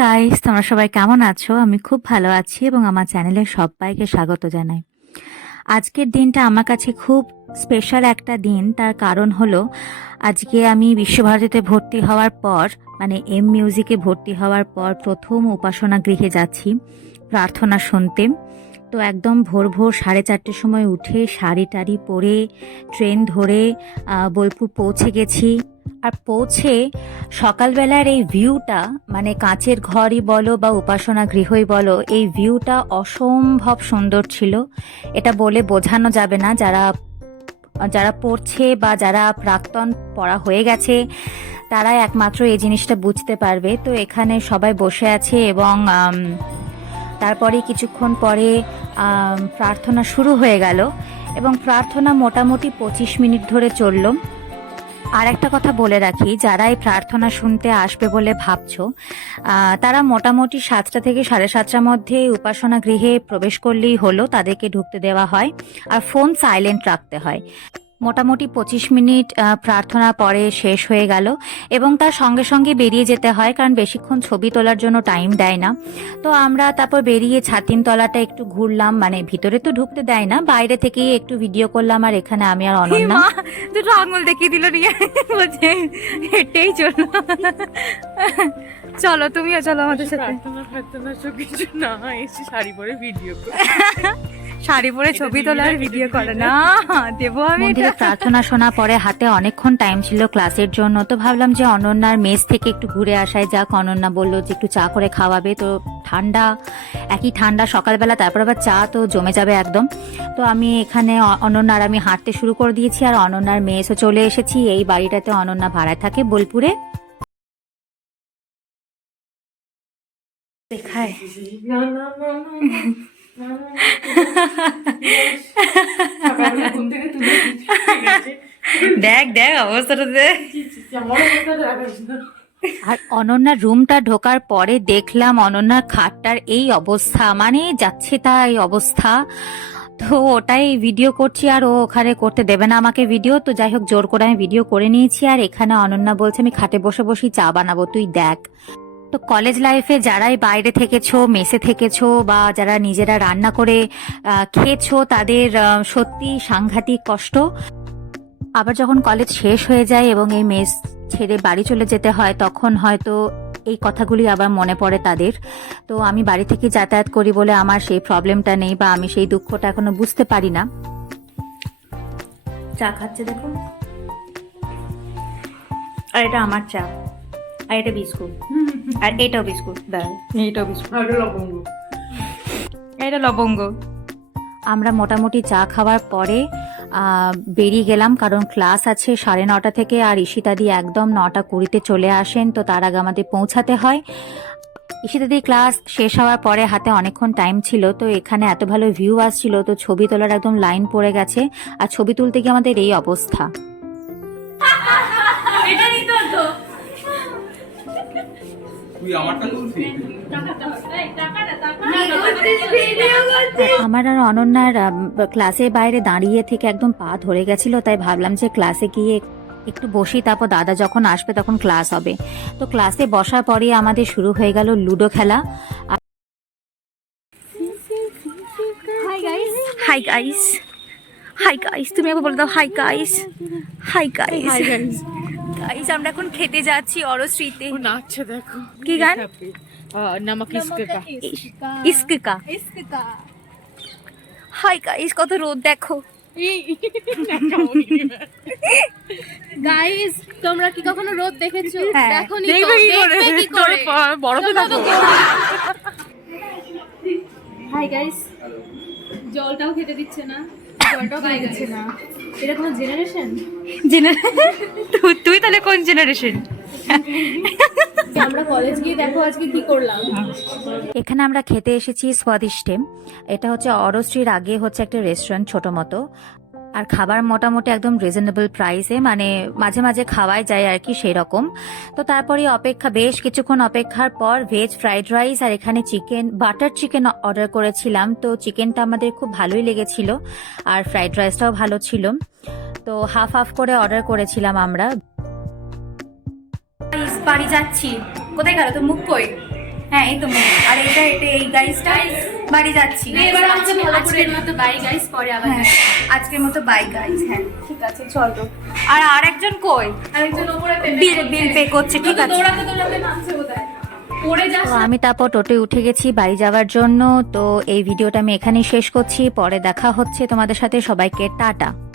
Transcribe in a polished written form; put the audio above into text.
Guys, তোমরা সবাই কেমন আছো? আমি খুব ভালো আছি এবং আমার চ্যানেলে সবাইকে স্বাগত জানাই। আজকের দিনটা আমার কাছে খুব স্পেশাল একটা দিন। তার কারণ হলো আজকে আমি বিশ্বভারতীতে ভর্তি হওয়ার পর, মানে এম মিউজিকে ভর্তি হওয়ার পর প্রথম উপাসনা গৃহে যাচ্ছি প্রার্থনা শুনতে। তো একদম ভোর ভোর 4:30টার সময় উঠে শাড়ি টাড়ি পরে ট্রেন ধরে বোলপুর পৌঁছে গেছি। আর পৌঁছে সকালবেলার এই ভিউটা, মানে কাঁচের ঘরই বলো বা উপাসনা গৃহই বলো, এই ভিউটা অসম্ভব সুন্দর ছিল। এটা বলে বোঝানো যাবে না। যারা যারা পড়ছে বা যারা প্রাক্তন পড়া হয়ে গেছে তারাই একমাত্র এই জিনিসটা বুঝতে পারবে। তো এখানে সবাই বসে আছে এবং তারপরে কিছুক্ষণ পরে প্রার্থনা শুরু হয়ে গেল এবং প্রার্থনা মোটামুটি 25 মিনিট ধরে চলল। আর একটা কথা বলে রাখি, যারা এই প্রার্থনা শুনতে আসবে বলে ভাবছো, তারা মোটামুটি 7টা থেকে 7:30টার মধ্যে উপাসনা গৃহে প্রবেশ করলেই হলো, তাদেরকে ঢুকতে দেওয়া হয়। আর ফোন সাইলেন্ট রাখতে হয়। মোটামুটি 25 মিনিট প্রার্থনা পরে শেষ হয়ে গেল এবং তার সঙ্গে সঙ্গে বেরিয়ে যেতে হয়, কারণ বেশিক্ষণ ছবি তোলার জন্য টাইম দেয় না। তো আমরা তারপর বেরিয়ে ছাতিম তলাটা একটু ঘুরলাম, মানে ভিতরে তো ঢুকতে দেয় না, বাইরে থেকেই একটু ভিডিও করলাম। আর এখানে আমি আর অনন্যা দুটো আঙুল দেখিয়ে দিল রিয়া, বলছে হেঁটেই চলো। চলো, তুমিও চলো আমাদের সাথে। প্রার্থনা কিছু না, এসে শাড়ি পরে ভিডিও শাড়ি পরে ছবি তোলার ভিডিও করে না দেবো আমি। মন্দিরে প্রার্থনা শোনা পরে হাতে অনেকক্ষণ টাইম ছিল ক্লাসের জন্য। তো ভাবলাম যে অনন্যার মেস থেকে একটু ঘুরে আসাই যাক। অনন্যা বললো যে একটু চা করে খাওয়াবে। তো ঠান্ডা, একই ঠান্ডা সকালবেলা, তারপর আবার চা, তো জমে যাবে একদম। তো আমি এখানে অনন্যার আমি হাঁটতে শুরু করে দিয়েছি আর অনন্যার মেসও চলে এসেছি। এই বাড়িটাতে অনন্যা ভাড়ায় থাকে বোলপুরে। দেখায় দেখ দেখ অবস্থাটা দেখ। আর অনন্যার রুমটা ঢোকার পরে দেখলাম অনন্যার খাটটার এই অবস্থা, মানে যাচ্ছে তাই অবস্থা। তো ওটাই ভিডিও করছি আর ও ওখানে করতে দেবে না আমাকে ভিডিও। তো যাই হোক, জোর করে আমি ভিডিও করে নিয়েছি। আর এখানে অনন্যা বলছে আমি খাটে বসে বসেই চা বানাবো, তুই দেখ। তো কলেজ লাইফে যারাই বাইরে থেকেছো, মেসে থেকেছো বা যারা নিজেরা রান্না করে খেয়েছো, তাদের সত্যি সাংঘাতিক কষ্ট। আবার যখন কলেজ শেষ হয়ে যায় এবং এই মেস ছেড়ে বাড়ি চলে যেতে হয়, তখন হয়তো এই কথাগুলি আবার মনে পড়ে তাদের। তো আমি বাড়ি থেকে যাতায়াত করি বলে আমার সেই প্রবলেমটা নেই বা আমি সেই দুঃখটা এখনো বুঝতে পারি না। চা খাচ্ছে দেখো, আর এটা আমার চা, আর এটা বিস্কুট, আর এটাও বিস্কুট, দাও এটাও বিস্কুট, এটা লবঙ্গ। আমরা মোটামুটি চা খাওয়ার পরে বেরিয়ে গেলাম, কারণ ক্লাস আছে 9:30 থেকে। আর ঈশিতাদি একদম 9:20 চলে আসেন, তো তার আগে আমাদের পৌঁছাতে হয়। ঈশিতাদি ক্লাস শেষ হওয়ার পরে হাতে অনেকক্ষণ টাইম ছিল। তো এখানে এত ভালো ভিউ আসছিল, তো ছবি তোলার একদম লাইন পড়ে গেছে। আর ছবি তুলতে গিয়ে আমাদের এই অবস্থা। আমার আর অনন্যার ক্লাসের বাইরে দাঁড়িয়ে থেকে একদম পা ধরে গেছিল, তাই ভাবলাম যে ক্লাসে গিয়ে একটু বসি, তারপর দাদা যখন আসবে তখন ক্লাস হবে। তো ক্লাসে বসার পরে আমাদের শুরু হয়ে গেল লুডো খেলা। Hi guys, hi guys, hi guys, তুমি একবার বলে দাও hi guys, hi guys, hi guys. Guys, আমরা এখন খেতে যাচ্ছি অরশ্রীতে। নাচছে দেখো, কি গান? নমক ইস্কা ইস্কা ইস্কা। হাই গাইস, কত রোদ দেখো। গাইস, তোমরা কি কখনো রোদ দেখেছো? দেখোনি তো, দেখবে কি করে বরফে থাকো। হাই গাইস, জলটাও খেতে দিচ্ছে না, জলটাও খেতে দিচ্ছে না। এটা কোন জেনারেশন? তুই তাহলে কোন জেনারেশন? আমরা কলেজ গিয়ে দেখো আজকে কি করলাম। এখানে আমরা খেতে এসেছি স্বাদিষ্টে। এটা হচ্ছে অরশ্রীর আগে হচ্ছে একটা রেস্টুরেন্ট ছোট মতো। আর খাবার মোটামুটি একদম রিজনেবল প্রাইসে, মানে মাঝে মাঝে খাওয়াই যায় আর কি, সেই রকম। তো তারপরে বেশ কিছুক্ষণ অপেক্ষার পর ভেজ ফ্রাইড রাইস আর এখানে বাটার চিকেন অর্ডার করেছিলাম। তো চিকেনটা আমাদের খুব ভালোই লেগেছিল আর ফ্রাইড রাইসটাও ভালো ছিল। তো হাফ হাফ করে অর্ডার করেছিলাম আমরা। বাড়ি যাচ্ছি। কোথায় গেল তো মুখ কই? হ্যাঁ এই তো মুখ। আর এটা এই গাইসটা বাড়ি যাচ্ছি। এবার আমাকে ভালো করে মতো বাই গাইস, পরে আবার হ্যাঁ আজকের মতো বাই গাইস। হ্যাঁ ঠিক আছে চলো। আর আরেকজন কই? আরেকজন ওপরে বিল পে করছে, ঠিক আছে। দৌড়াতে নামছে বোধহয়। পড়ে যাস তো আমি তারপর টোটোয় উঠে গেছি বাড়ি যাওয়ার জন্য। তো এই ভিডিওটা আমি এখানেই শেষ করছি, পরে দেখা হচ্ছে তোমাদের সাথে। সবাইকে টাটা।